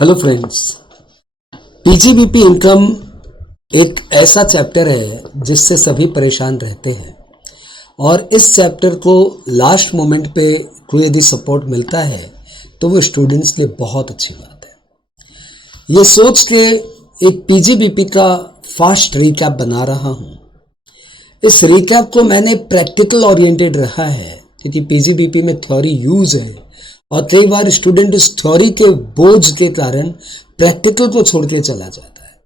Hello friends. PGBP income एक ऐसा chapter है जिससे सभी परेशान रहते हैं और इस चैप्टर को लास्ट मोमेंट पे कोई यदि सपोर्ट मिलता है तो वो स्टूडेंट्स के लिए बहुत अच्छी बात है। ये सोच के एक पीजीबीपी का फास्ट रिकैप बना रहा हूँ। इस रिकैप को मैंने प्रैक्टिकल ओरिएंटेड रखा है क्योंकि पीजीबीपी में थ्योरी यूज है और कई बार स्टूडेंट उस थ्योरी के बोझ के कारण प्रैक्टिकल को छोड़ के चला जाता है।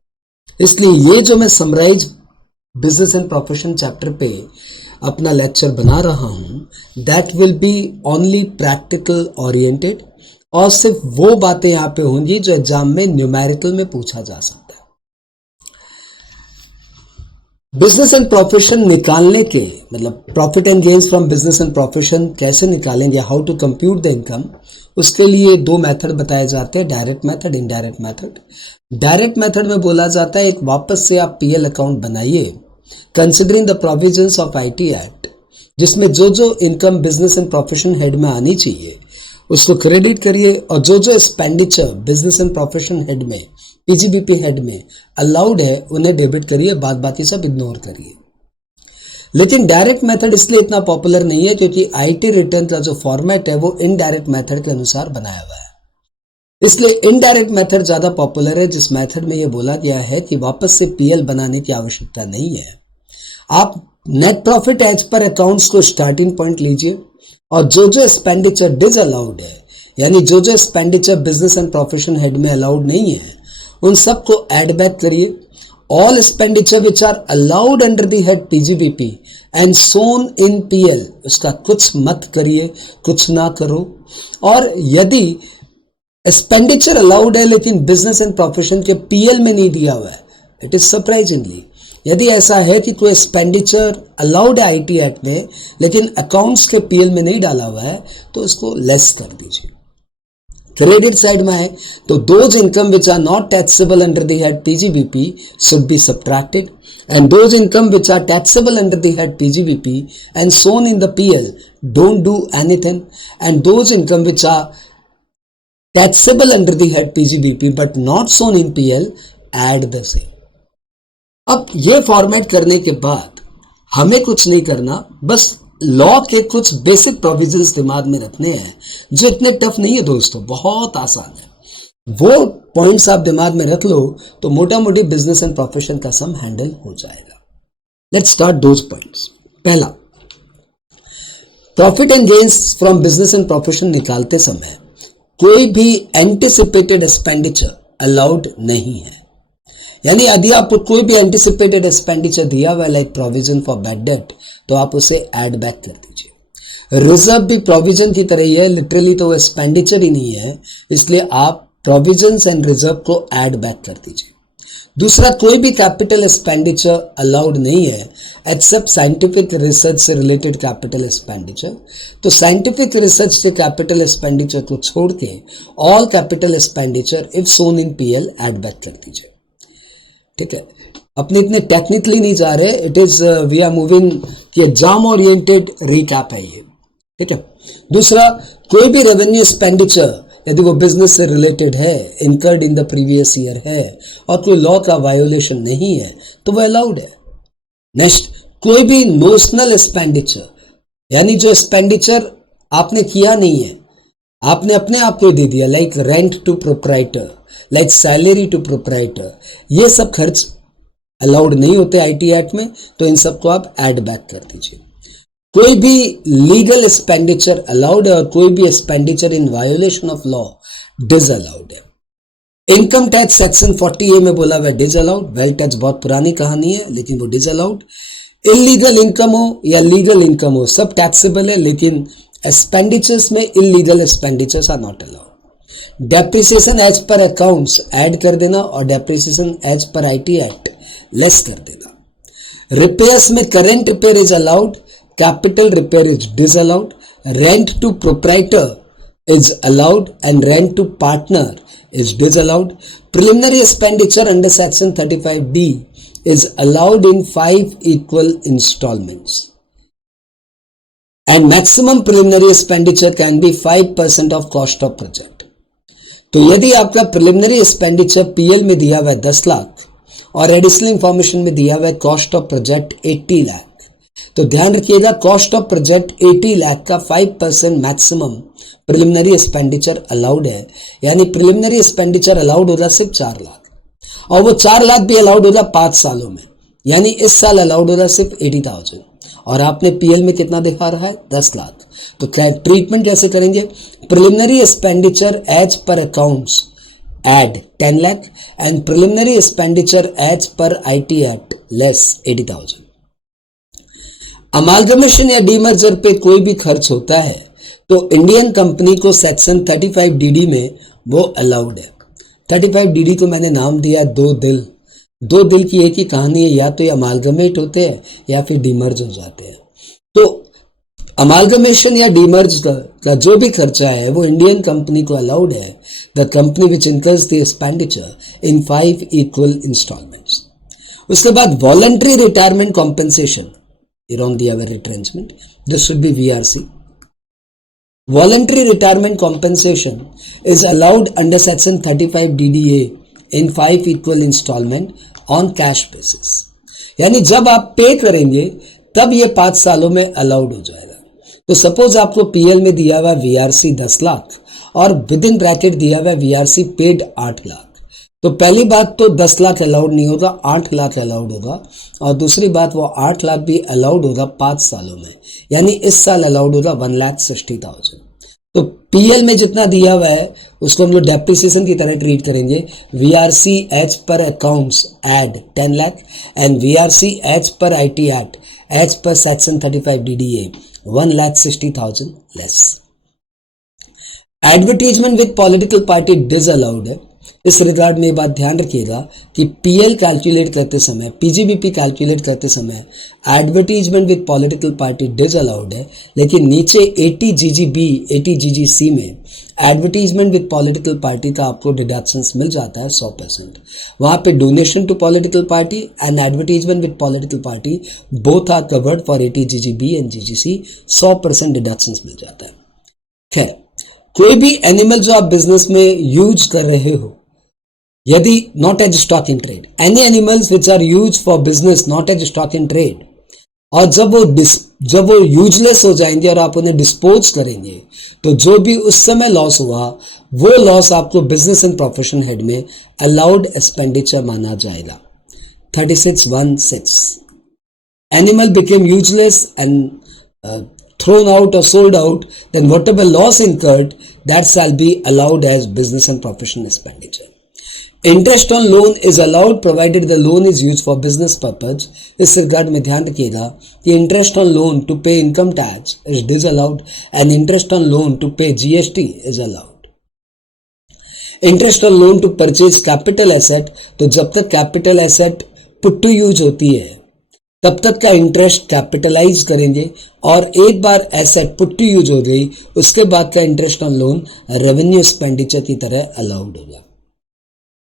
इसलिए ये जो मैं summarise business and profession chapter पे अपना लेक्चर बना रहा हूं that will be only practical oriented और सिर्फ वो बातें यहां पे होंगी जो एग्जाम में न्यूमेरिकल में पूछा जा सकता है। बिजनेस एंड प्रोफेशन निकालने के मतलब profit and gains from business and profession कैसे निकालेंगे, how to compute the income, उसके लिए दो मेथड बताए जाते हैं, direct method, indirect method. Direct method में बोला जाता है एक वापस से आप पीएल अकाउंट बनाइए considering the provisions of IT act, जिसमें जो जो income business and profession head में आनी चाहिए उसको क्रेडिट करिए और जो जो expenditure business and profession head में पीजीबीपी हेड में अलाउड है उन्हें डेबिट करिए, बाद बाकी सब इग्नोर करिए। लेकिन डायरेक्ट मेथड इसलिए इतना पॉपुलर नहीं है क्योंकि आईटी रिटर्न का जो फॉर्मेट है वो इनडायरेक्ट मेथड के अनुसार बनाया हुआ है। इसलिए इनडायरेक्ट मेथड ज्यादा पॉपुलर है, जिस मेथड में ये बोला गया है कि वापस से पीएल बनाने की आवश्यकता नहीं है। आप net profit as per accounts को स्टार्टिंग पॉइंट लीजिए और जो जो एक्सपेंडिचर डिज अलाउड है यानी जो जो expenditure business and profession head में अलाउड नहीं है उन सबको ऐड बैक करिए। All expenditure which are allowed under the head PGBP and shown in PL, उसका कुछ मत करिए, कुछ ना करो। और यदि एक्सपेंडिचर अलाउड है लेकिन बिजनेस एंड प्रोफेशन के पीएल में नहीं दिया हुआ है, इट इज सरप्राइजिंगली, यदि ऐसा है कि कोई एक्सपेंडिचर अलाउड है आईटी एक्ट में लेकिन अकाउंट्स के पीएल में नहीं डाला हुआ है तो उसको लेस कर दीजिए। क्रेडिट साइड में है तो those income which are not taxable under the head PGBP should be subtracted and those income which are taxable under the head PGBP and shown in the PL don't do anything and those income which are taxable under the head PGBP but not shown in PL add the same. अब ये format करने के बाद हमें कुछ नहीं करना, बस लॉ के कुछ बेसिक प्रोविजंस दिमाग में रखने हैं जो इतने टफ नहीं है दोस्तों, बहुत आसान है। वो पॉइंट्स आप दिमाग में रख लो तो मोटा मोटी बिजनेस एंड प्रोफेशन का सम हैंडल हो जाएगा। Let's start those points. पहला, profit and gains from business and profession निकालते समय कोई भी एंटिसिपेटेड एक्सपेंडिचर अलाउड नहीं है। यानी यदि आप कोई भी एंटिसिपेटेड एक्सपेंडिचर दिया हुआ like provision for bad debt तो आप उसे ऐड बैक कर दीजिए। रिजर्व भी प्रोविजन की तरह ही है, लिटरली तो वो एक्सपेंडिचर ही नहीं है, इसलिए आप प्रोविजंस एंड रिजर्व को ऐड बैक कर दीजिए। दूसरा, कोई भी कैपिटल एक्सपेंडिचर अलाउड नहीं है एक्सेप्ट साइंटिफिक रिसर्च से रिलेटेड कैपिटल एक्सपेंडिचर। तो साइंटिफिक रिसर्च से कैपिटल एक्सपेंडिचर को छोड़ के all capital expenditure if shown in PL add back कर दीजिए। ठीक है, अपने इतने टेक्निकली नहीं जा रहे, it is we are moving कि एग्जाम ओरिएंटेड रिकैप है ये। ठीक है, दूसरा, कोई भी रेवेन्यू एक्सपेंडिचर यदि वो बिजनेस से रिलेटेड है, incurred in the previous year है और कोई लॉ का वायोलेशन नहीं है तो वो अलाउड है। नेक्स्ट, कोई भी नोशनल एक्सपेंडिचर यानी जो एक्सपेंडिचर आपने किया नहीं है, आपने अपने आप को दे दिया, like rent to proprietor, like salary to proprietor, ये सब खर्च अलाउड नहीं होते आईटी एक्ट में, तो इन सबको आप ऐड बैक कर दीजिए। कोई भी लीगल एक्सपेंडिचर अलाउड है और कोई भी expenditure in violation of law disallowed है। इनकम टैक्स सेक्शन 40A में बोला हुआ डिज अलाउड, वेल्थ टैक्स बहुत पुरानी कहानी है लेकिन वो डिज अलाउड। इलीगल इनकम हो या लीगल इनकम हो सब टैक्सेबल है, लेकिन एक्सपेंडिचर्स में illegal expenditures are not allowed. Depreciation as per accounts add कर देना और depreciation as per IT act less कर देना। रिपेयर्स में current repair is allowed, capital repair is disallowed, rent to proprietor is allowed and rent to partner is disallowed. Preliminary expenditure under section 35D is allowed in 5 equal installments. And maximum preliminary expenditure can be 5% of cost of project. तो यदि आपका preliminary expenditure PL में दिया हुआ है 10 लाख और additional information में दिया हुआ है कॉस्ट ऑफ प्रोजेक्ट 80 लाख, तो ध्यान रखिएगा कॉस्ट ऑफ प्रोजेक्ट 80 लाख का 5% मैक्सिमम प्रिलिमिनरी एक्सपेंडिचर अलाउड है, यानी प्रिलिमिनरी एक्सपेंडिचर अलाउड होगा सिर्फ 4 लाख और वो 4 लाख भी अलाउड होगा 5 सालों में, यानी इस साल अलाउड होगा सिर्फ 80,000 और आपने पीएल में कितना दिखा रहा है 10 लाख। तो ट्रीटमेंट कैसे करेंगे, preliminary expenditure as per accounts add 10 lakh and preliminary expenditure as per IT Act less 80,000। Amalgamation या डीमर्जर पे कोई भी खर्च होता है तो इंडियन कंपनी को सेक्शन 35 DD में वो अलाउड है। 35 DD को मैंने नाम दिया दो दिल की एक ही कहानी है, या तो ये अमालगमेट होते हैं या फिर डीमर्ज हो जाते हैं। तो अमालगमेशन या डीमर्ज का जो भी खर्चा है वो इंडियन कंपनी को अलाउड है, the company which incurs the expenditure in 5 equal instalments. उसके बाद voluntary retirement compensation on the other retrenchment, this should be VRC. Voluntary retirement compensation is allowed under section 35 DDA in 5 equal installment on cash basis। यानी जब आप पे करेंगे तब ये 5 सालों में अलाउड हो जाएगा। तो सपोज आपको पीएल में दिया हुआ VRC 10 लाख और विद इन ब्रैकेट दिया हुआ VRC पेड 8 लाख, तो पहली बात तो 10 लाख अलाउड नहीं होगा, 8 लाख अलाउड होगा, और दूसरी बात वो 8 लाख भी अलाउड होगा 5 सालों में, यानी इस साल अलाउड होगा 1,60,000। तो पीएल में जितना दिया हुआ है उसको हम लोग डेप्रिसिएशन की तरह ट्रीट करेंगे। VRC as per accounts add 10 lakh and VRC as per IT act as per section 35 DDA 1,60,000 less. Advertisement with political party disallowed है। इस रिगार्ड में बात ध्यान रखिएगा कि पीएल कैलकुलेट करते समय, पीजीबीपी कैलकुलेट करते समय advertisement with political party disallowed है, लेकिन नीचे 80GGB 80GGC में एडवर्टीजमेंट विद पॉलिटिकल पार्टी का आपको डिडक्शंस मिल जाता है 100%। वहां पे donation to political party and advertisement with political party both are covered for 80GGB and GGC, 100% deductions मिल जाता है। खैर, कोई भी एनिमल जो आप बिजनेस में यूज कर रहे हो, यदि not as stock in trade, any animals which are use for business not as stock in trade, और जब वो यूजलेस हो जाएंगे और आप उन्हें डिस्पोज करेंगे तो जो भी उस समय लॉस हुआ वो लॉस आपको बिजनेस एंड प्रोफेशन हेड में अलाउड एक्सपेंडिचर माना जाएगा। 36(1)(6 animal became useless and thrown out or sold out, then whatever loss incurred that shall be allowed as business and professional expenditure. Interest on loan is allowed provided the loan is used for business purpose। इस regard में ध्यान रखिएगा कि interest on loan to pay income tax is disallowed and interest on loan to pay GST is allowed। Interest on loan to purchase capital asset, तो जब तक capital asset put to use होती है तब तक का इंटरेस्ट कैपिटलाइज करेंगे, और एक बार एसेट पुट टू यूज हो गई उसके बाद का interest on loan revenue expenditure की तरह अलाउड होगा।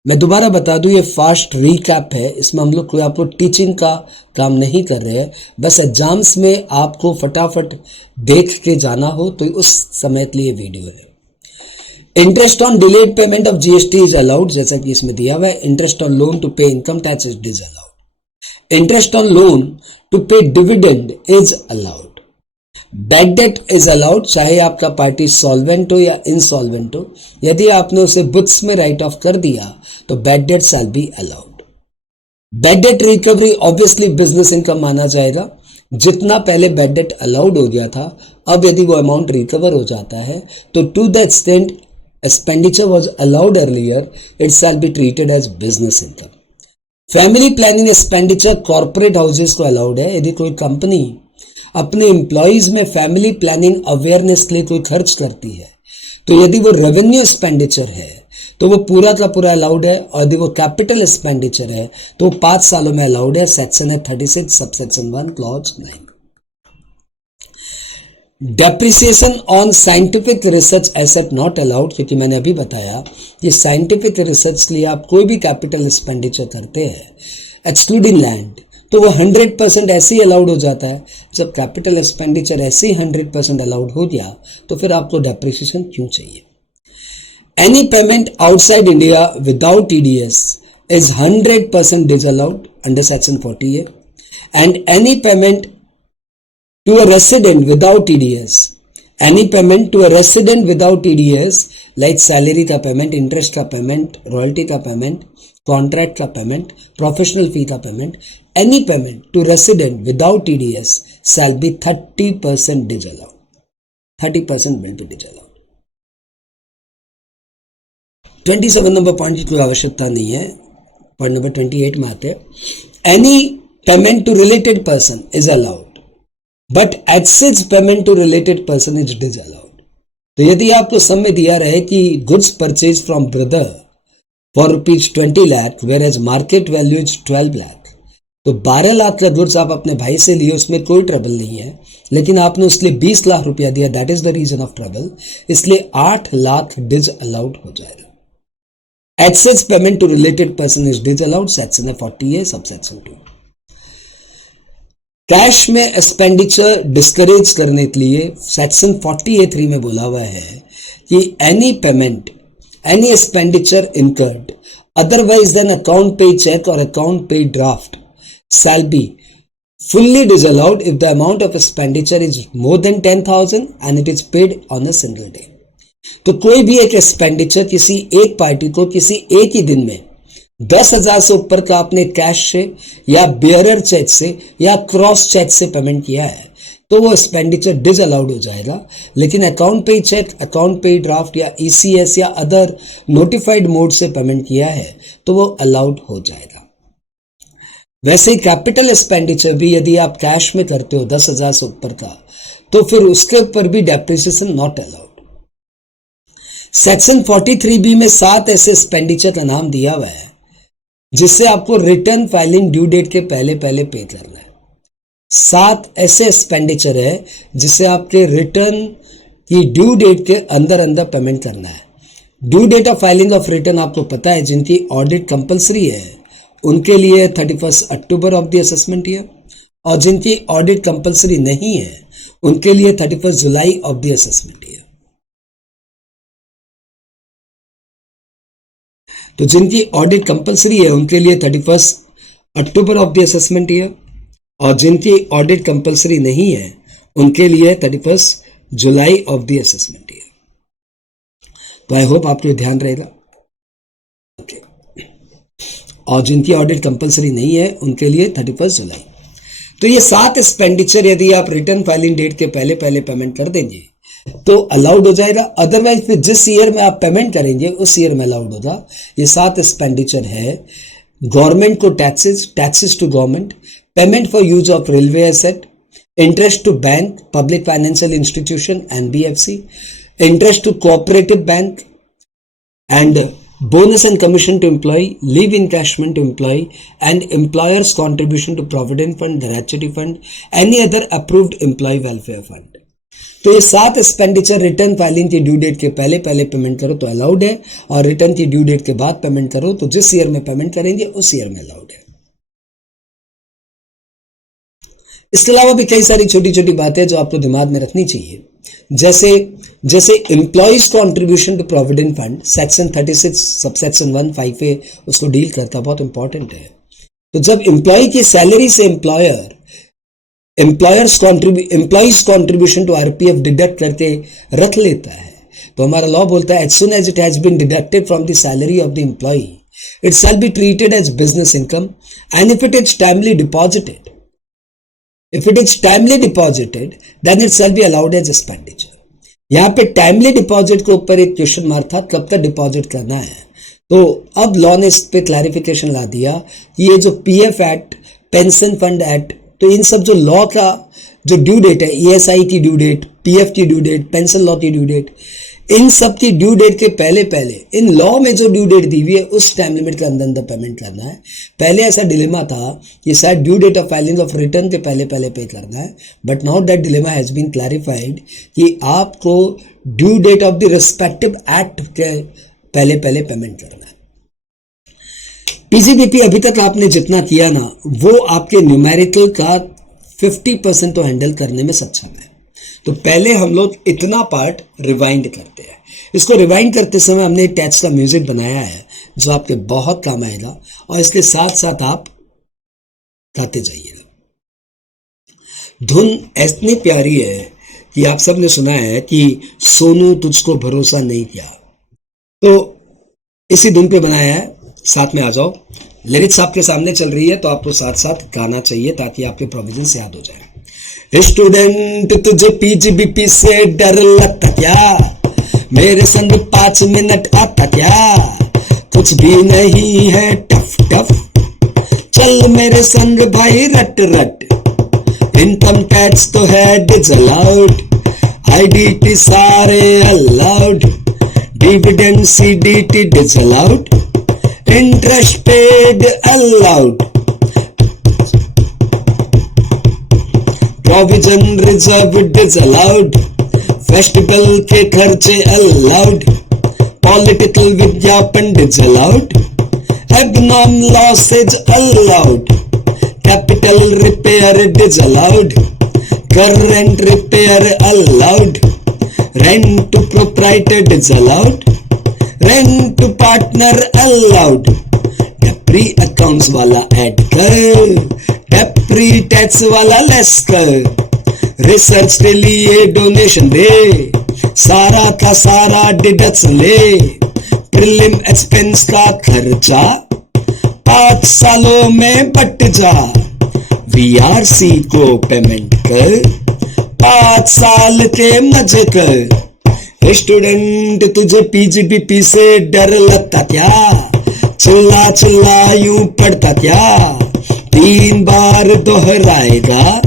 मैं दोबारा बता दूं, ये फास्ट रीकैप है, इसमें हम लोग कोई आपको टीचिंग का काम नहीं कर रहे हैं, बस एग्जाम्स में आपको फटाफट देख के जाना हो तो उस समय के लिए वीडियो है। Interest on delayed payment of GST is allowed, जैसा कि इसमें दिया हुआ है। इंटरेस्ट ऑन लोन टू पे income tax is disallowed. Interest on loan to pay dividend is allowed। Bad debt is allowed, चाहे आपका पार्टी सॉल्वेंट हो या इंसॉल्वेंट हो, यदि आपने उसे बुक्स में राइट ऑफ कर दिया तो bad debt shall be allowed। Bad debt recovery obviously business income माना जाएगा। जितना पहले bad debt अलाउड हो गया था, अब यदि वो अमाउंट रिकवर हो जाता है तो to the extent expenditure was allowed earlier, it shall be treated as business income. Family planning expenditure corporate houses को अलाउड है। यदि कोई कंपनी अपने एम्प्लॉइज में फैमिली प्लानिंग अवेयरनेस के लिए कोई खर्च करती है तो यदि वो रेवेन्यू एक्सपेंडिचर है तो वो पूरा का पूरा अलाउड है, और यदि वो कैपिटल एक्सपेंडिचर है तो 5 सालों में अलाउड है। सेक्शन है 36 subsection 1 clause 9। Depreciation on scientific research asset not allowed, क्योंकि मैंने अभी बताया कि साइंटिफिक रिसर्च के लिए आप कोई भी कैपिटल एक्सपेंडिचर करते हैं एक्सक्लूडिंग लैंड तो वो 100% ऐसे ही अलाउड हो जाता है। जब कैपिटल एक्सपेंडिचर ऐसे ही 100% अलाउड हो गया तो फिर आपको डेप्रिसिएशन क्यों चाहिए। Any payment outside India without TDS is 100% disallowed under section 40A, and any payment to a resident without TDS, any payment to a resident without TDS like salary का payment, interest का payment, royalty का payment, contract का payment, professional fee का payment, any payment to resident without TDS shall be 30% disallowed. 30% will be disallowed. 27 number point की कोई आवश्यकता नहीं है. पॉइंट नंबर 28 में आते हैं. Any payment to related person is allowed but excess payment to related person is disallowed. तो यदि आपको समय दिया रहे कि goods purchase from brother for ₹20 lakh whereas market value is 12 lakh, तो 12 लाख का गुड्स आप अपने भाई से लिए, उसमें कोई ट्रबल नहीं है. लेकिन आपने उसके लिए 20 लाख रुपया दिया, that is the reason of trouble. इसलिए 8 लाख डिसअलाउड हो जाएगा. Excess payment to related person is disallowed, section 40A subsection 2. Cash में एक्सपेंडिचर डिस्करेज करने के लिए सेक्शन 40A3 में बोला हुआ है कि any payment, any expenditure incurred otherwise than account pay cheque और account pay draft shall be fully disallowed if the amount of expenditure is more than 10,000 and it is paid on a single day. तो कोई भी एक expenditure किसी एक party को किसी एक ही दिन में 10,000 से ऊपर का आपने कैश से या बेयरर चेक से या क्रॉस चेक से पेमेंट किया है तो वो एक्सपेंडिचर डिसअलाउड हो जाएगा. लेकिन account pay cheque, account pay draft या ECS या अदर नोटिफाइड मोड से पेमेंट किया है तो वो अलाउड हो जाएगा. वैसे ही कैपिटल एक्सपेंडिचर भी यदि आप कैश में करते हो 10,000 से ऊपर का तो फिर उसके ऊपर भी depreciation not allowed. Section 43B में 7 ऐसे एक्सपेंडिचर का नाम दिया हुआ है जिससे आपको रिटर्न फाइलिंग ड्यू डेट के पहले पहले पे करना है. 7 ऐसे एक्सपेंडिचर है जिससे आपके रिटर्न की ड्यू डेट के अंदर अंदर पेमेंट करना है. Due date of filing of return आपको पता है, जिनकी ऑडिट कंपलसरी है उनके लिए 31 अक्टूबर ऑफ द असेसमेंट ईयर, और जिनकी ऑडिट कंपलसरी नहीं है उनके लिए 31 July of the assessment year. तो जिनकी ऑडिट कंपलसरी है उनके लिए 31 अक्टूबर ऑफ द असेसमेंट ईयर, और जिनकी ऑडिट कंपलसरी नहीं है उनके लिए 31 July of the assessment year. तो आई होप आपको ध्यान रहेगा. ओके. और जिनकी ऑडिट कंपलसरी नहीं है उनके लिए 31 जुलाई. तो ये 7 एक्सपेंडिचर यदि आप रिटर्न फाइलिंग डेट के पहले पहले पेमेंट कर देंगे तो अलाउड हो जाएगा. अदरवाइज फिर जिस ईयर में आप पेमेंट करेंगे उस ईयर में अलाउड होगा. ये 7 एक्सपेंडिचर है. गवर्नमेंट को taxes to government, payment for use of railway asset, interest to bank, public financial institution NBFC, interest to cooperative bank, and bonus and commission to employee, leave encashment to employee, and employer's contribution to provident fund, gratuity fund, any other approved employee welfare fund. तो ये 7 expenditure return filing की due date के पहले पहले payment करो तो allowed है, और रिटर्न की ड्यू डेट के बाद पेमेंट करो तो जिस ईयर में पेमेंट करेंगे उस ईयर में अलाउड है. इसके अलावा भी कई सारी छोटी छोटी बातें जो आपको दिमाग में रखनी चाहिए, जैसे employees contribution to provident fund, section 36 subsection 1(5)(a) उसको डील करता, बहुत इंपॉर्टेंट है. तो जब एम्प्लॉय की सैलरी से employees contribution to RPF deduct करके रख लेता है तो हमारा लॉ बोलता है, as soon as it has been deducted from the salary of the employee it shall be treated as business income, and if it is timely deposited then it shall be allowed as expenditure. यहाँ पे timely deposit के ऊपर एक question mark था, कब तक deposit करना है. तो अब लॉ ने इस पे क्लैरिफिकेशन ला दिया कि ये जो PF act, pension fund act, तो इन सब जो लॉ का जो ड्यू डेट है, ESI की ड्यू डेट, PF की ड्यू डेट, पेंशन लॉ की ड्यू डेट, इन सब की ड्यू डेट के पहले पहले इन लॉ में जो ड्यू डेट दी हुई है उस टाइम लिमिट के अंदर अंदर पेमेंट करना है. पहले ऐसा डिलेमा था कि शायद due date of filing of return के पहले पहले पे करना है, but now that dilemma has been clarified कि आपको due date of the respective act के पहले पहले पेमेंट करना है. PGBP अभी तक आपने जितना किया ना वो आपके न्यूमेरिकल का 50% तो हैंडल करने में सक्षम है. तो पहले हम लोग इतना पार्ट रिवाइंड करते हैं। इसको रिवाइंड करते समय हमने एक टैच का म्यूजिक बनाया है जो आपके बहुत काम आएगा, और इसके साथ साथ आप गाते जाइएगा। धुन इतनी प्यारी है कि आप सबने सुना है कि सोनू तुझको भरोसा नहीं किया, तो इसी धुन पे बनाया है। साथ में आ जाओ, लिरिक्स आपके सामने चल रही है तो आपको साथ साथ गाना चाहिए ताकि आपके प्रोविजन याद हो जाए। स्टूडेंट तुझे पीजीबीपी से डर लगता क्या, मेरे संग 5 मिनट आता क्या, कुछ भी नहीं है टफ टफ, चल मेरे संग भाई रट रट, इनकम टैक्स तो है डिसअलाउड, आईडीटी सारे allowed, dividend CDT disallowed, interest paid allowed, provision reserve disallowed, festival के खर्चे अलाउड, पॉलिटिकल विज्ञापन disallowed, abnormal losses allowed, capital repair disallowed, current repair allowed, rent to proprietor disallowed, rent to partner allowed, depre accounts वाला add कर, depre tax वाला less कर, research के लिए donation दे, सारा का सारा डिडक्शन ले, प्रीलिम एक्सपेंस का खर्चा 5 सालों में बट जा, बीआरसी को पेमेंट कर, 5 साल के मजे कर। स्टूडेंट तुझे पीजीबीपी से डर लगता क्या, चिल्ला चिल्ला यूं पढ़ता क्या, 3 बार दोहराएगा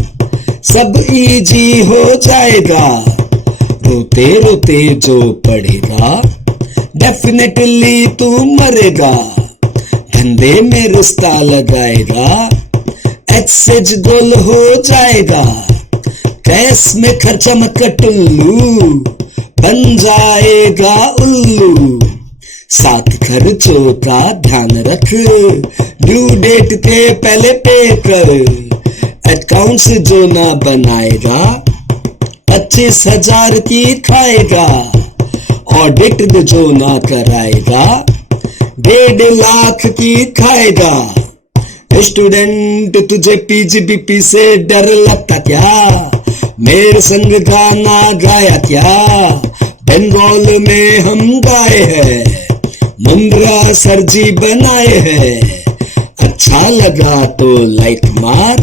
सब इजी हो जाएगा, रोते रोते जो पढ़ेगा डेफिनेटली तू मरेगा, धंधे में रिश्ता लगाएगा एक्सेज गोल हो जाएगा, कैश में खर्चा मत कर टुल्लू, बन जाएगा उल्लू, साथ खर्चों का ध्यान रख, ड्यू डेट के पहले पे कर, अकाउंट्स जो ना बनाएगा 25,000 की खाएगा, ऑडिट जो ना कराएगा 1.5 लाख की खाएगा। स्टूडेंट तुझे पीजीबीपी से डर लगता क्या, मेरे संग गाना गाया क्या, बंगाल में हम गाए हैं, मुंद्रा सरजी बनाए हैं, अच्छा लगा तो लाइक मार,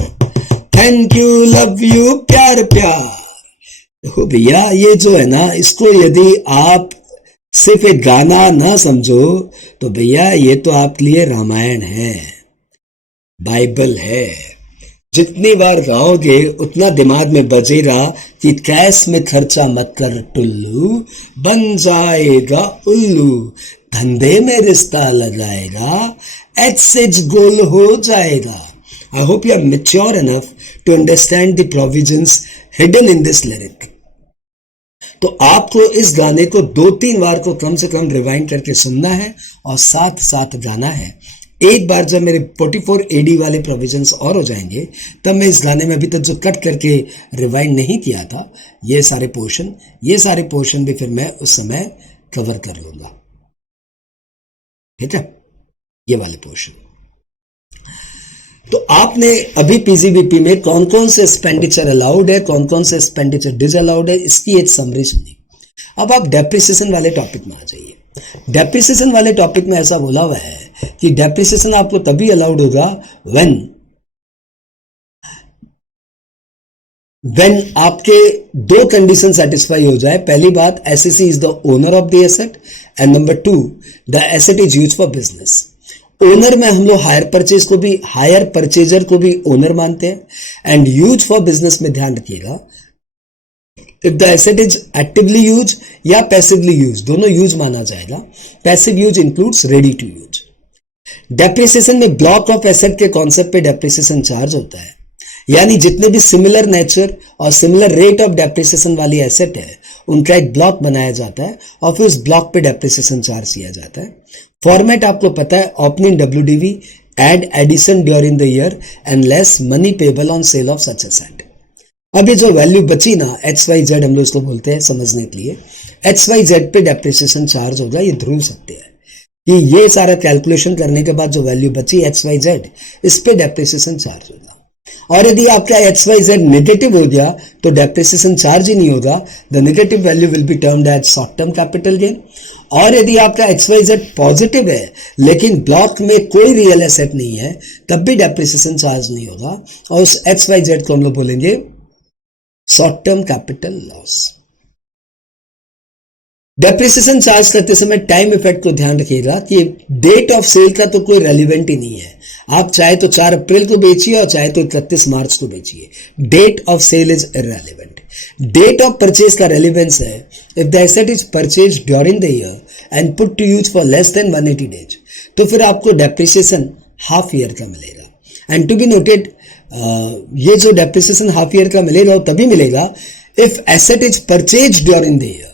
थैंक यू लव यू प्यार प्यार। देखो भैया, ये जो है ना, इसको यदि आप सिर्फ एक गाना ना समझो तो भैया ये तो आपके लिए रामायण है, बाइबल है। जितनी बार गाओगे उतना दिमाग में बजेगा कि कैश में खर्चा मत कर टुल्लू, बन जाएगा उल्लू, धंधे में रिश्ता लगाएगा एक्सेज गोल हो जाएगा। I hope you are mature enough to understand the provisions hidden in this lyric. तो आपको इस गाने को 2-3 बार को कम से कम रिवाइंड करके सुनना है और साथ साथ गाना है। एक बार जब मेरे 44 AD वाले प्रोविजंस और हो जाएंगे तब मैं इस गाने में अभी तक जो कट करके रिवाइंड नहीं किया था ये सारे पोर्शन भी फिर मैं उस समय कवर कर लूंगा, ठीक है, ये वाले पोर्शन। तो आपने अभी पीजीबीपी में कौन कौन से एक्सपेंडिचर अलाउड है, कौन कौन से एक्सपेंडिचर डिसअलाउड है, इसकी एक समरी सुनी। अब आप डेप्रिसिएशन वाले टॉपिक में आ जाइए। डेप्रिसिएशन वाले टॉपिक में ऐसा बोला हुआ है कि डेप्रिसिएशन आपको तभी अलाउड होगा व्हेन आपके 2 कंडीशन सेटिस्फाई हो जाए। पहली बात, SEC is the owner of the asset, and number 2, the asset is used for business. Owner में हम लोग हायर परचेजर को भी ओनर मानते हैं, एंड यूज फॉर बिजनेस में ध्यान रखिएगा, if the asset is actively use या पैसिवली यूज, दोनों यूज माना जाएगा। Passive use includes ready to use. Depreciation में ब्लॉक ऑफ एसेट के कॉन्सेप्ट पे डेप्रिसिएशन चार्ज होता है, यानी जितने भी सिमिलर नेचर और सिमिलर रेट ऑफ डेप्रिसिएशन वाली एसेट है उनका एक ब्लॉक बनाया जाता है और फिर उस ब्लॉक पे डेप्रिसिएशन चार्ज किया जाता है। फॉर्मेट आपको पता है, opening WDV, add addition during the year and less money payable on sale of such asset. अब ये जो वैल्यू बची ना XYZ हम लोग इसको बोलते हैं समझने के लिए, XYZ पे डेप्रिसिएशन चार्ज होगा, ये ध्रुव सत्य है कि ये सारा कैलकुलेशन करने के बाद जो वैल्यू बची XYZ, इस पे डेप्रिसिएशन चार्ज होगा। और यदि आपका XYZ नेगेटिव हो गया तो डेप्रिसिएशन चार्ज ही नहीं होगा, the negative value will be termed as short term capital gain. और यदि आपका XYZ पॉजिटिव है लेकिन ब्लॉक में कोई रियल एसेट नहीं है, तब भी डेप्रिसिएशन चार्ज नहीं होगा, और उस XYZ को हम लोग बोलेंगे short term capital loss. Depreciation charge करते समय टाइम इफेक्ट को ध्यान रखिएगा कि डेट ऑफ सेल का तो कोई रेलिवेंट ही नहीं है। आप चाहे तो 4 अप्रैल को बेचिए और चाहे तो 31 मार्च को बेचिए, date of sale is irrelevant. Date of purchase का रेलिवेंस है if the asset is purchase during the year and put to use for less than 180 days, तो फिर आपको डेप्रिसिएशन हाफ ईयर का मिलेगा। एंड टू बी नोटेड, ये जो depreciation half year का मिलेगा वो तभी मिलेगा if asset is purchase during the year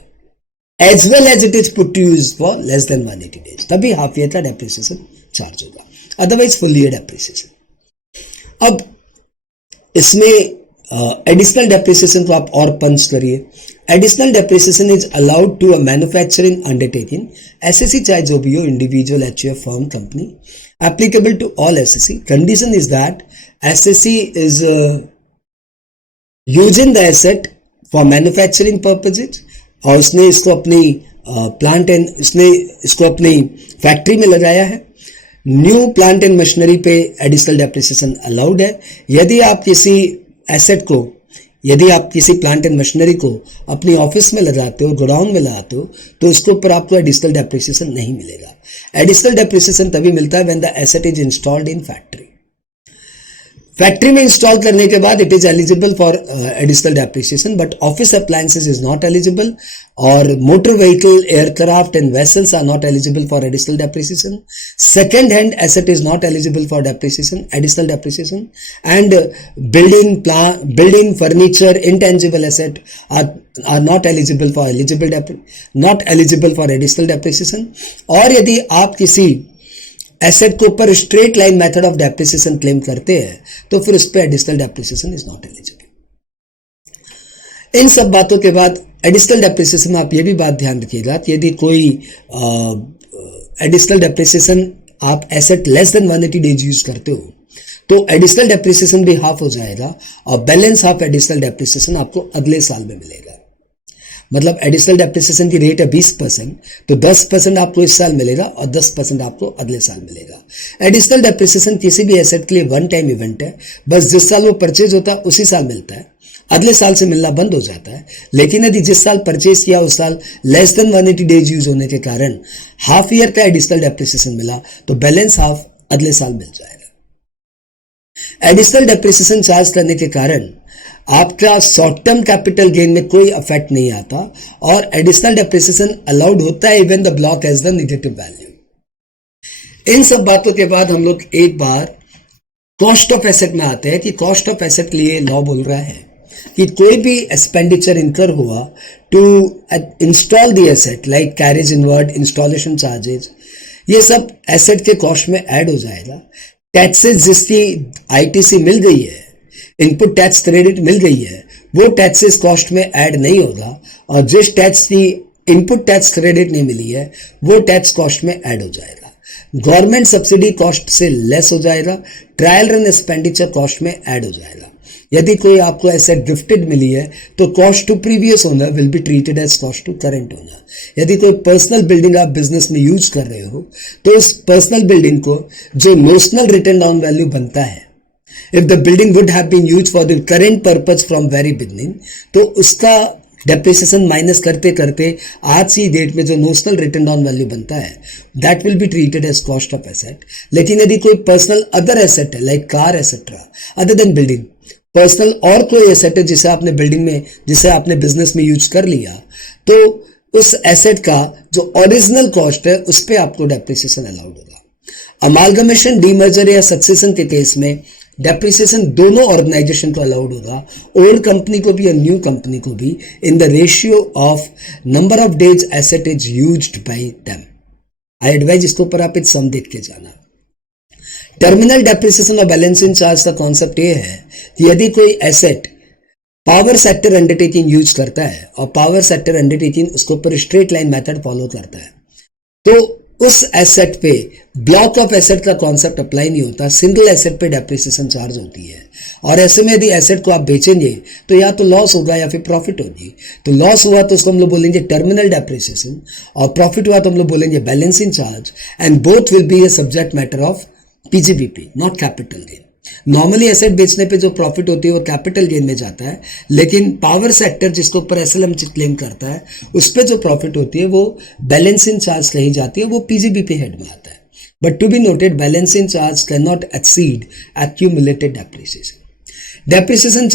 as well as it is put to use for less than 180 days, तभी हाफ ईयर का डेप्रिसिएशन चार्ज होगा, अदरवाइज फुल ईयर डेप्रिसिएशन। अब इसमें एडिशनल डेप्रिसिएशन को आप और पंच करिए। Additional depreciation is allowed to a manufacturing undertaking, assessee चाहे जो भी हो, individual, HUF, firm, company, applicable to all assessee. Condition is that assessee is using the asset for manufacturing purposes, और उसने इसको अपनी प्लांट एंड इसने इसको अपनी फैक्ट्री में लगाया है। न्यू प्लांट एंड मशीनरी पे एडिशनल डेप्रिसिएशन अलाउड है। यदि आप किसी एसेट को, यदि आप किसी प्लांट एंड मशीनरी को अपनी ऑफिस में लगाते हो, गोडाउन में लगाते हो, तो इसके ऊपर आपको एडिशनल डेप्रिसिएशन नहीं मिलेगा। एडिशनल डेप्रिसिएशन तभी मिलता है when the asset is installed in factory. Factory में इंस्टॉल करने के बाद it is eligible for additional depreciation, but office appliances is not eligible, और motor vehicle, aircraft and vessels are not eligible for additional depreciation. Second hand asset is not eligible for depreciation, additional depreciation, and building furniture, intangible asset are not eligible for additional depreciation. और यदि आप किसी asset के ऊपर straight line method of depreciation claim करते हैं तो फिर उस पर additional depreciation is not eligible. इन सब बातों के बाद एडिशनल डेप्रिसिएशन में आप ये भी बात ध्यान रखिएगा कि यदि कोई एडिशनल डेप्रिसिएशन आप asset less than 180 days use करते हो तो एडिशनल डेप्रिसिएशन भी हाफ हो जाएगा, और बैलेंस हाफ एडिशनल डेप्रिसिएशन आपको अगले साल में मिलेगा। मतलब एडिशनल डेप्रिसिएशन की रेट है 20%, तो 10% आपको इस साल मिलेगा और 10% आपको अगले साल मिलेगा। एडिशनल डेप्रिसिएशन किसी भी एसेट के लिए वन टाइम इवेंट है, बस जिस साल वो परचेज होता है उसी साल मिलता है, अगले साल से मिलना बंद हो जाता है। लेकिन यदि जिस साल परचेज किया उस साल लेस देन 180 डेज यूज होने के कारण हाफ ईयर का एडिशनल डेप्रिसिएशन मिला, तो बैलेंस हाफ अगले साल मिल जाएगा। एडिशनल डेप्रिसिएशन चार्ज करने के कारण आपका शॉर्ट टर्म कैपिटल गेन में कोई इफेक्ट नहीं आता, और एडिशनल डेप्रिसिएशन अलाउड होता है even the block as the negative value. इन सब बातों के बाद हम लोग एक बार कॉस्ट ऑफ एसेट में आते हैं कि कॉस्ट ऑफ एसेट के लिए लॉ बोल रहा है कि कोई भी एक्सपेंडिचर इनकर हुआ to install the asset like carriage inward, installation charges, ये सब एसेट के कॉस्ट में ऐड हो जाएगा। टैक्सेस जिसकी आईटीसी मिल गई है, इनपुट टैक्स क्रेडिट मिल गई है, वो टैक्सेस कॉस्ट में ऐड नहीं होगा, और जिस टैक्स की इनपुट टैक्स क्रेडिट नहीं मिली है वो टैक्स कॉस्ट में ऐड हो जाएगा। गवर्नमेंट सब्सिडी कॉस्ट से लेस हो जाएगा, ट्रायल रन एक्सपेंडिचर कॉस्ट में ऐड हो जाएगा। यदि कोई आपको एसेट गिफ्टेड मिली है तो cost to previous owner will be treated as cost to current owner. यदि कोई पर्सनल बिल्डिंग आप बिजनेस में यूज कर रहे हो तो उस पर्सनल बिल्डिंग को जो नोशनल रिटर्न डाउन वैल्यू बनता है, if the building would have been used for the current purpose from very beginning, तो उसका डेप्रिसिएशन माइनस करते करते आज की डेट में जो नोशनल रिटर्न डाउन वैल्यू बनता है that will be treated as cost of asset. लेकिन यदि कोई पर्सनल अदर एसेट है like car etcetera other than building, personal और कोई एसेट है जिसे आपने बिल्डिंग में, जिसे आपने बिजनेस में यूज कर लिया, तो उस एसेट का जो ओरिजिनल कॉस्ट है उस पर आपको डेप्रिसिएशन अलाउड होगा। अमालगमेशन, डीमर्जर या सक्सेशन के केस में डेप्रिसिएशन दोनों ऑर्गेनाइजेशन को अलाउड होगा, ओल्ड कंपनी को भी और न्यू कंपनी को भी, in the ratio of number of days asset is used by them. I advise इसके ऊपर आप एक सम देख के जाना। टर्मिनल डेप्रिसिएशन और बैलेंसिंग चार्ज का कॉन्सेप्ट ये है कि यदि कोई asset power sector undertaking use करता है और पावर सेक्टर अंडरटेकिंग उसके ऊपर स्ट्रेट लाइन मेथड फॉलो करता है, तो उस एसेट पे ब्लॉक ऑफ एसेट का कॉन्सेप्ट अप्लाई नहीं होता, सिंगल एसेट पे डेप्रिसिएशन चार्ज होती है। और ऐसे में यदि एसेट को आप बेचेंगे तो या तो लॉस होगा या फिर प्रॉफिट होगी। तो लॉस हुआ तो उसको हम लोग बोलेंगे टर्मिनल डेप्रिसिएशन, और प्रॉफिट हुआ तो हम लोग बोलेंगे balancing charge, and both will be a subject matter of PGBP, not capital gain. Normally asset बेचने पे जो प्रॉफिट होती है वो कैपिटल गेन में जाता है, लेकिन पावर सेक्टर जिसके ऊपर एसएलएम क्लेम करता है उस पे जो प्रॉफिट होती है वो बैलेंसिंग चार्ज कही जाती है, वो पीजीबीपी हेड में आता है। But to be noted, balancing charge cannot exceed accumulated depreciation. Depreciation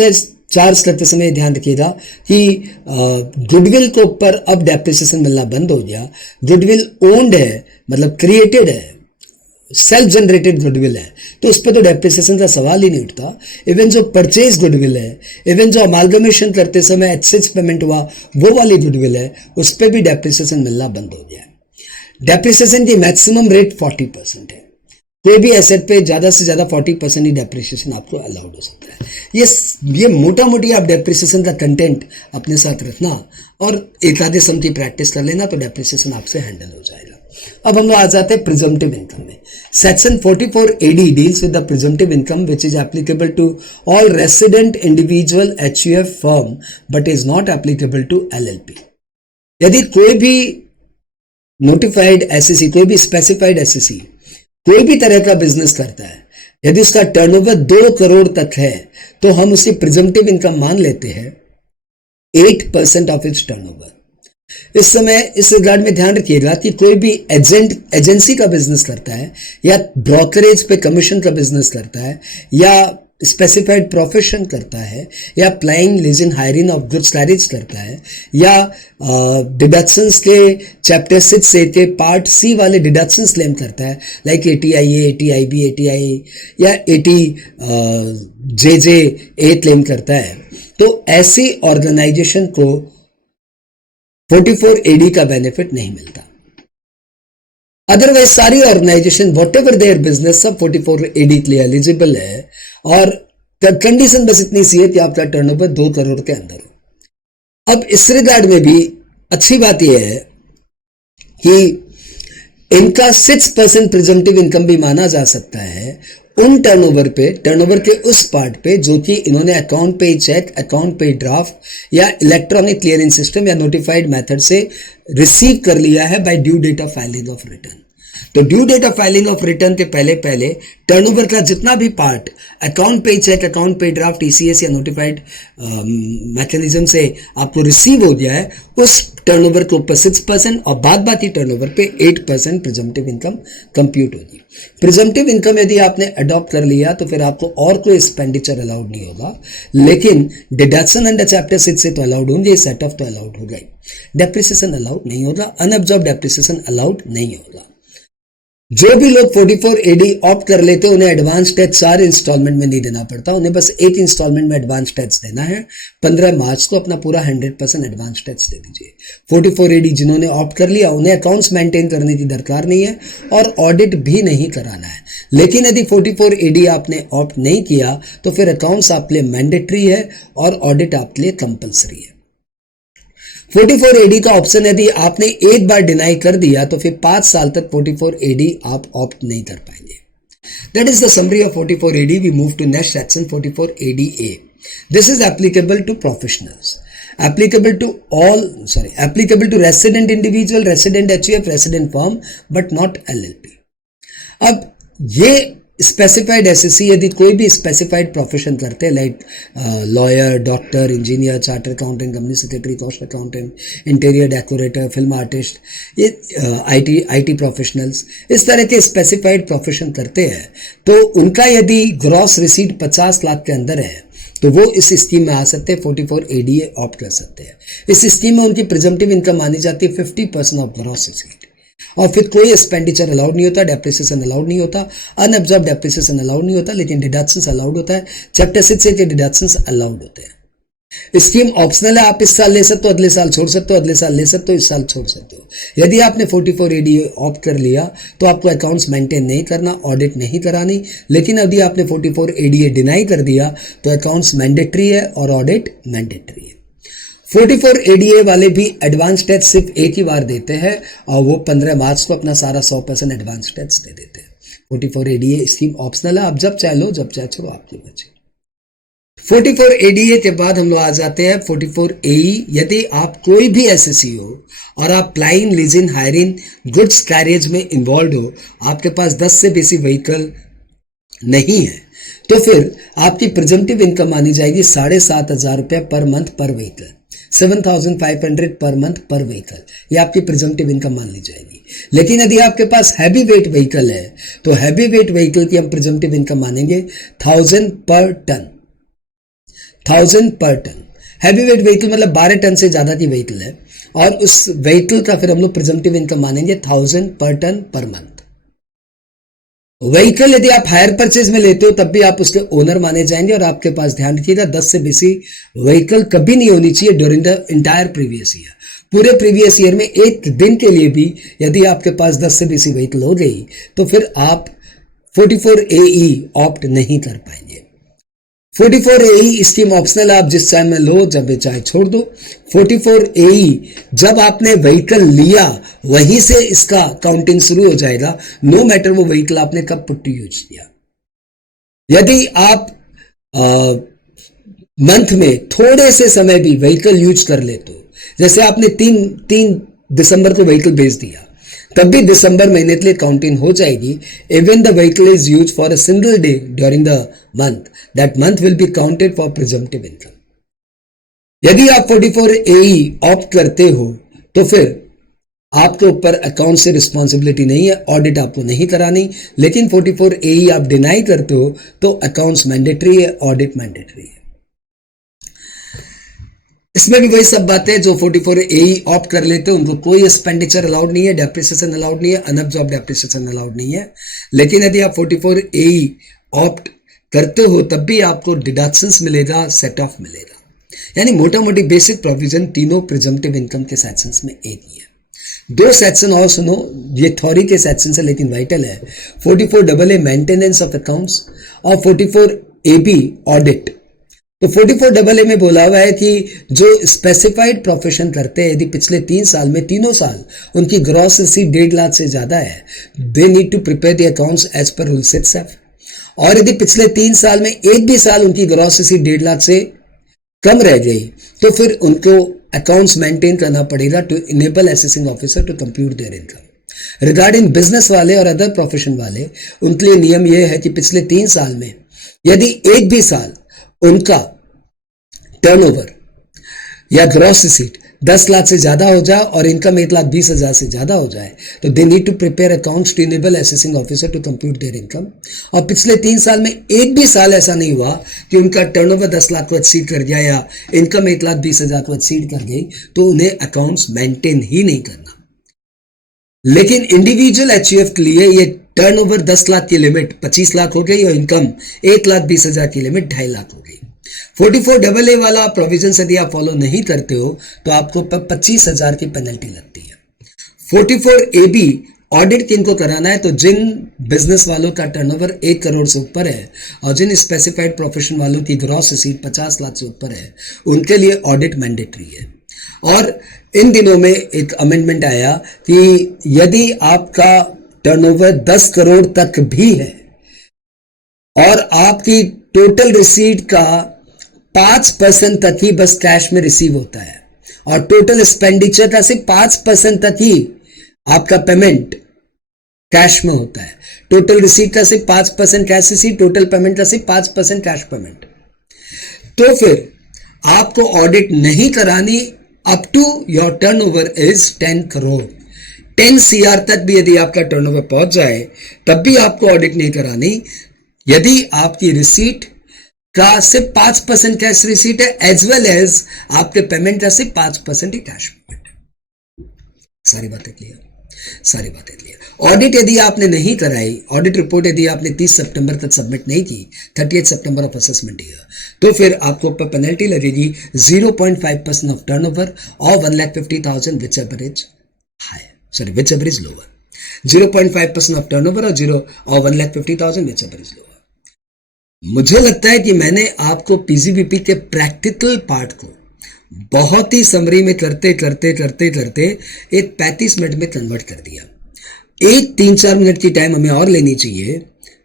charge करते समय ध्यान रखिएगा कि गुडविल के ऊपर अब डेप्रिसिएशन मिलना बंद हो गया। गुडविल ओन्ड है, मतलब क्रिएटेड है, सेल्फ जनरेटेड गुडविल है, तो उस पर तो डेप्रिसिएशन का सवाल ही नहीं उठता। इवन जो परचेज गुडविल है, इवन जो अमालगमेशन करते समय एक्सचेंज पेमेंट हुआ वो वाली गुडविल है, उस पर भी डेप्रिसिएशन मिलना बंद हो गया। डेप्रिसिएशन की मैक्सिमम रेट 40% है। कोई भी एसेट पे ज्यादा से ज्यादा 40% ही डेप्रिसिएशन आपको अलाउड हो सकता है। ये मोटा मोटी आप डेप्रिसिएशन का कंटेंट अपने साथ रखना और एक आधे सम की प्रैक्टिस कर लेना तो डेप्रिसिएशन आपसे हैंडल हो जाएगा। अब हम लोग आ जाते हैं प्रिजम्पटिव इनकम में। Section 44 AD deals with the presumptive income which is applicable to all resident individual HUF firm but is not applicable to LLP। यदि कोई भी नोटिफाइड SEC, कोई भी स्पेसिफाइड SEC कोई भी तरह का बिजनेस करता है, यदि उसका टर्नओवर 2 करोड़ तक है तो हम उसे प्रिजम्पटिव इनकम मान लेते हैं 8% ऑफ इट्स टर्नओवर। इस समय इस रिगार्ड में ध्यान रखिएगा कि कोई भी एजेंसी का बिजनेस करता है या ब्रोकरेज पे कमीशन का बिजनेस करता है या स्पेसिफाइड प्रोफेशन करता है या applying leasing hiring of goods carriage करता है या डिडक्शंस के चैप्टर 6 से के पार्ट C वाले डिडक्शंस क्लेम करता है, लाइक ATIA, ATIB, ATI या ATJJA क्लेम करता है, तो ऐसी ऑर्गेनाइजेशन को 44 AD का बेनिफिट नहीं मिलता। अदरवाइज सारी organisation whatever their business सब 44 AD के लिए एलिजिबल है, और कंडीशन बस इतनी सी है कि आपका टर्नओवर 2 करोड़ के अंदर हो। अब इस रिगार्ड में भी अच्छी बात यह है कि इनका 6% प्रिजम्पटिव इनकम भी माना जा सकता है उन टर्नओवर पे, टर्नओवर के उस पार्ट पे जो कि इन्होंने account pay cheque, account pay draft या इलेक्ट्रॉनिक क्लियरिंग सिस्टम या नोटिफाइड मेथड से रिसीव कर लिया है by due date of filing of return. तो due date of filing of return के पहले टर्नओवर का जितना भी part account pay cheque, account pay draft, TCS या नोटिफाइड मैकेनिज्म से आपको रिसीव हो गया है, उस टर्नओवर के ऊपर 6% और बाद बाकी टर्नओवर पे 8% प्रिजम्पटिव इनकम कंप्यूट होगी। प्रिजम्पटिव इनकम यदि आपने अडॉप्ट कर लिया तो फिर आपको और कोई एक्सपेंडिचर अलाउड नहीं होगा, लेकिन डिडक्शन अंडर चैप्टर 6 से तो अलाउड होंगे, सेट ऑफ तो अलाउड होगा ही। डेप्रिसिएशन अलाउड नहीं होगा, अनअब्जॉर्ब डेप्रिसिएशन अलाउड नहीं होगा। जो भी लोग 44 AD ऑप्ट कर लेते हैं उन्हें एडवांस टैक्स 4 इंस्टॉलमेंट में नहीं देना पड़ता, उन्हें बस एक इंस्टॉलमेंट में एडवांस टैक्स देना है। 15 मार्च को अपना पूरा 100% एडवांस टैक्स दे दीजिए। 44 AD जिन्होंने ऑप्ट कर लिया उन्हें अकाउंट्स मेंटेन करने की दरकार नहीं है और ऑडिट भी नहीं कराना है। लेकिन यदि 44 AD आपने ऑप्ट नहीं किया तो फिर अकाउंट्स आपके लिए मैंडेटरी है और ऑडिट आपके लिए कंपल्सरी है। 44 AD का ऑप्शन यदि आपने एक बार डिनाई कर दिया तो फिर 5 साल तक 44 AD आप ऑप्ट नहीं कर पाएंगे। That is the summary of 44 AD. We move to next section 44 ADA. This is applicable to professionals. Applicable to resident individual, resident HUF, resident firm, but not LLP. अब ये स्पेसिफाइड SEC यदि कोई भी specified profession करते हैं, like lawyer, doctor, engineer, charter accountant, company secretary, cost accountant, interior decorator, film artist, ये IT professionals, इस तरह के स्पेसिफाइड प्रोफेशन करते हैं तो उनका यदि ग्रॉस रिसीट 50 लाख के अंदर है तो वो इस स्कीम में आ सकते हैं, 44 ADA ऑप्ट कर सकते हैं। इस स्कीम में उनकी प्रिजम्पटिव इनकम मानी जाती है 50% ऑफ ग्रॉस रिसीट, और फिर कोई एक्सपेंडिचर अलाउड नहीं होता, डेप्रिसिएशन अलाउड नहीं होता, अनअब्जॉर्ब डेप्रिसिएशन अलाउड नहीं होता, लेकिन डिडक्शंस अलाउड होता है। चैप्टर 6 से डिडक्शंस अलाउड होते हैं। स्कीम ऑप्शनल है, आप इस साल ले सकते हो, अगले साल छोड़ सकते हो, अगले साल ले सकते हो, इस साल छोड़ सकते हो। यदि आपने 44 एडीए ऑप्ट कर लिया तो आपको अकाउंट्स मेंटेन नहीं करना, ऑडिट नहीं करानी। लेकिन यदि आपने 44 एडीए डिनाई कर दिया तो अकाउंट्स मैंडेटरी है और ऑडिट मैंडेटरी है। 44 एडीए वाले भी एडवांस टैक्स सिर्फ एक ही बार देते हैं और वो 15 मार्च को अपना सारा 100% एडवांस टैक्स दे देते हैं। 44 एडीए स्कीम ऑप्शनल है, आप जब चाहे लो, जब चाहे छोड़ो, आपकी मर्जी। 44 एडीए के बाद हम लोग आ जाते हैं 44 एई। यदि आप कोई भी एसएससी हो और आप plying, leasing, hiring, goods carriage में इन्वॉल्व हो, आपके पास 10 से बेसी व्हीकल नहीं है, तो फिर आपकी प्रेजेंटिव इनकम मानी जाएगी 7,500 रुपये पर मंथ पर व्हीकल, 7,500 पर मंथ पर व्हीकल, ये आपकी प्रेजेंटिव इनकम मान ली जाएगी। लेकिन यदि आपके पास हैवी वेट व्हीकल है तो हैवी वेट व्हीकल की हम प्रेजेंटिव इनकम मानेंगे 1,000 पर टन, 1,000 पर टन। हैवी वेट व्हीकल मतलब 12 टन से ज्यादा की व्हीकल है और उस व्हीकल का फिर हम लोग प्रेजेंटिव इनकम मानेंगे 1,000 पर टन पर मंथ। व्हीकल यदि आप हायर परचेज में लेते हो तब भी आप उसके ओनर माने जाएंगे। और आपके पास ध्यान रखिएगा 10 से बेसी व्हीकल कभी नहीं होनी चाहिए during the entire previous year. पूरे प्रीवियस ईयर में एक दिन के लिए भी यदि आपके पास 10 से बेसी व्हीकल हो गई तो फिर आप 44 एई ऑप्ट नहीं कर पाएंगे। 44 एई स्कीम ऑप्शनल, आप जिस चाहे में लो, जब चाहे छोड़ दो। 44 एई जब आपने व्हीकल लिया वहीं से इसका काउंटिंग शुरू हो जाएगा, नो मैटर वो व्हीकल आपने कब पुट टू यूज किया। यदि आप मंथ में थोड़े से समय भी व्हीकल यूज कर लेते हो, जैसे आपने 3 दिसंबर को व्हीकल बेच दिया, तब भी दिसंबर महीने के लिए काउंटिंग हो जाएगी। Even the vehicle is use for a single day during the month, that month will be counted for presumptive income. यदि आप 44 एई ऑप्ट करते हो तो फिर आपके ऊपर अकाउंट से रिस्पॉन्सिबिलिटी नहीं है, ऑडिट आपको नहीं करानी। लेकिन 44 एई आप डिनाई करते हो तो अकाउंट्स मैंडेटरी है, ऑडिट मैंडेटरी है। इसमें भी वही सब बातें जो 44 एई ऑप्ट कर लेते हैं, उनको कोई एक्सपेंडिचर अलाउड नहीं है, डेप्रिसिएशन अलाउड नहीं है, अनअब्जॉर्ब डेप्रिसिएशन अलाउड नहीं है। लेकिन यदि आप 44 एई ऑप्ट करते हो तब भी आपको डिडक्शंस मिलेगा, सेट ऑफ मिलेगा। यानी मोटा मोटी बेसिक प्रोविजन तीनों प्रिजम्पटिव इनकम के सेक्शंस में एक ही है। 2 सेक्शन और सुनो, ये थ्योरी के सेक्शन है लेकिन वाइटल है। 44 AA मेंटेनेंस ऑफ अकाउंट्स और 44 AB ऑडिट। तो 44 AA में बोला हुआ है कि जो स्पेसिफाइड प्रोफेशन करते हैं, यदि पिछले 3 साल में तीनों साल उनकी ग्रॉस रिसीट 1.5 लाख से ज्यादा है, they need to prepare the accounts as per rule 6F। और यदि पिछले 3 साल में एक भी साल उनकी ग्रॉस रिसीट 1.5 लाख से कम रह गई तो फिर उनको अकाउंट्स मेंटेन करना पड़ेगा to enable assessing officer to compute their income. Regarding business वाले और अदर प्रोफेशन वाले, उनके लिए नियम यह है कि पिछले 3 साल में यदि एक भी साल उनका टर्नओवर या ग्रॉस रिसीट 10 लाख से ज्यादा हो जाए और इनकम 1,20,000 से ज्यादा हो जाए तो they need to prepare accounts to enable assessing officer to compute their income. और पिछले 3 साल में एक भी साल ऐसा नहीं हुआ कि उनका टर्नओवर 10 लाख को एक्सीड कर गया या इनकम 1,20,000 को एक्सीड कर गई तो उन्हें अकाउंट्स मेंटेन ही नहीं करना। लेकिन इंडिविजुअल एचयूएफ के लिए ये टर्नओवर 10 लाख की लिमिट 25 लाख हो गई और इनकम 1,20,000 की लिमिट 2.5 लाख हो गई। 44 AA वाला प्रोविजन यदि आप फॉलो नहीं करते हो तो आपको 25,000 की पेनल्टी लगती है। 44 AB ऑडिट किनको कराना है, तो जिन बिजनेस वालों का टर्नओवर 1 करोड़ से ऊपर है और जिन स्पेसिफाइड प्रोफेशन वालों की ग्रॉस रिसीट 50 लाख से ऊपर है, उनके लिए ऑडिट मैंडेटरी है। और इन दिनों में एक अमेंडमेंट आया कि यदि आपका टर्नओवर 10 करोड़ तक भी है और आपकी टोटल रिसीट का 5% तक ही बस कैश में रिसीव होता है और टोटल एक्सपेंडिचर का सिर्फ 5% तक ही आपका पेमेंट कैश में होता है। टोटल रिसीट का सिर्फ 5% कैश रिसीट, टोटल पेमेंट का सिर्फ 5% कैश पेमेंट, तो फिर आपको ऑडिट नहीं करानी up to your turnover is 10 crore. 10 CR तक भी यदि आपका टर्नओवर पहुंच जाए तब भी आपको ऑडिट नहीं करानी यदि आपकी रिसीट का सिर्फ 5% कैश रिसीट है एज वेल एज आपके पेमेंट का सिर्फ 5% ही कैश पेमेंट है। सारी बातें क्लियर। सारी बातें क्लियर। ऑडिट यदि आपने नहीं कराई, ऑडिट रिपोर्ट यदि आपने 30 सितंबर तक सबमिट नहीं की, 30 सितंबर ऑफ असेसमेंट ईयर, तो फिर आपको ऊपर पेनल्टी लगेगी 0.5% ऑफ टर्नओवर और 1,50,000 which ever is high, sorry which ever is lower, 0.5% of turnover और 1,50,000 विच एवर इज लोअर। मुझे लगता है कि मैंने आपको पीजीबीपी के प्रैक्टिकल पार्ट को बहुत ही समरी में करते करते करते करते एक 35 मिनट में कन्वर्ट कर दिया। एक 3-4 मिनट की टाइम हमें और लेनी चाहिए,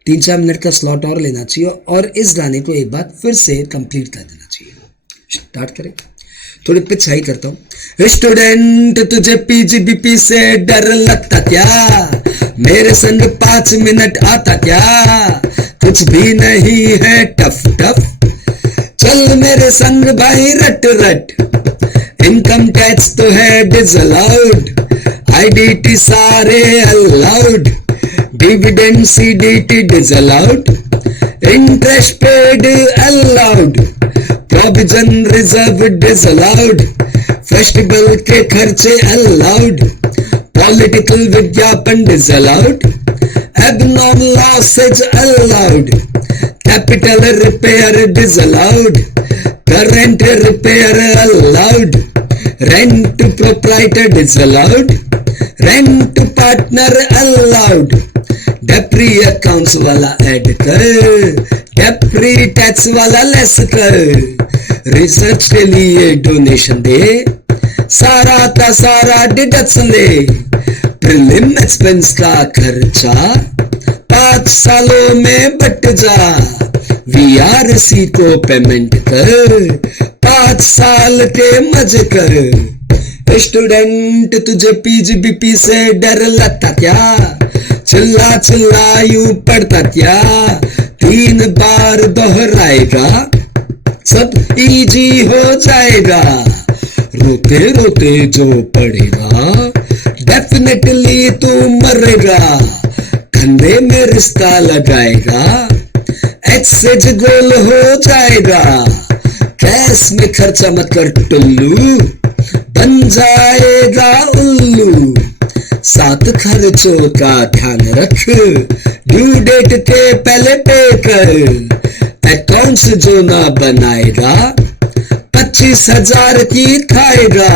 3-4 मिनट का स्लॉट और लेना चाहिए और इस गाने को एक बार फिर से कंप्लीट कर देना चाहिए। स्टार्ट करें, थोड़ी पिच हाई करता हूं। स्टूडेंट तुझे पीजीबीपी से डर लगता क्या, मेरे संग 5 मिनट आता क्या, कुछ भी नहीं है टफ टफ, चल मेरे संग भाई रट रट, इनकम टैक्स तो है डिसअलाउड, आईडीटी सारे allowed, dividend CDT disallowed, interest paid allowed, provision reserve disallowed, festival के खर्चे अलाउड, पॉलिटिकल विज्ञापन disallowed, abnormal losses allowed, capital repair disallowed, current repair allowed, rent proprietor disallowed, rent partner allowed, depre accounts वाला add कर, depre tax वाला less कर, research के लिए donation दे, सारा का सारा डिडक्शन ले, प्रीलिम एक्सपेंस का खर्चा 5 सालों में बट जा, वीआरसी को पेमेंट कर, 5 साल के मजे कर। स्टूडेंट तुझे पीजीबीपी से डर लगता क्या, चिल्ला चिल्ला यूं पढ़ता क्या, 3 बार दोहराएगा सब इजी हो जाएगा, रोते रोते जो पढ़ेगा डेफिनेटली तू मरेगा, कंधे में रिश्ता लगाएगा, एक्सेज गोल हो जाएगा, कैश में खर्चा मत कर टुल्लू, बन जाएगा उल्लू, 7 खर्चों का ध्यान रख, ड्यू डेट के पहले पे कर, अकाउंट्स जो ना बनाएगा 25,000 की खाएगा,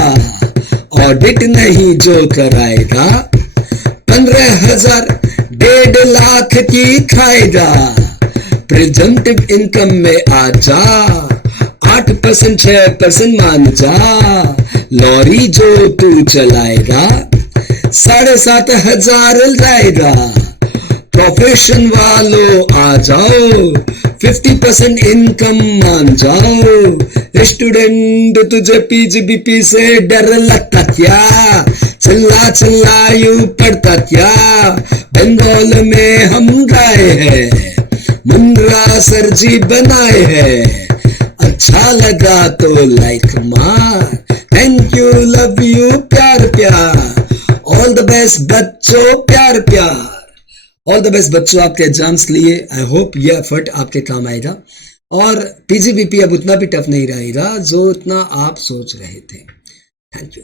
ऑडिट नहीं जो कराएगा 15,000 1.5 लाख की खाएगा, प्रेजेंटिव इनकम में आ जा 8% 6% मान जा, लॉरी जो तू चलाएगा 7,500 जाएगा, प्रोफेशन वालों आ जाओ 50% इनकम मान जाओ, स्टूडेंट तुझे पीजीबीपी से डर लगता क्या, चिल्ला चिल्ला यूं पढ़ता क्या, बंगाल में हम गाए हैं, मुन्ना सर जी बनाए हैं, अच्छा लगा तो लाइक मार, थैंक यू लव यू प्यार प्यार, ऑल द बेस्ट बच्चों प्यार प्यार, ऑल द बेस्ट बच्चों आपके एग्जाम्स लिए। आई होप ये एफर्ट आपके काम आएगा और पीजीबीपी अब उतना भी टफ नहीं रहेगा जो उतना आप सोच रहे थे। Thank you.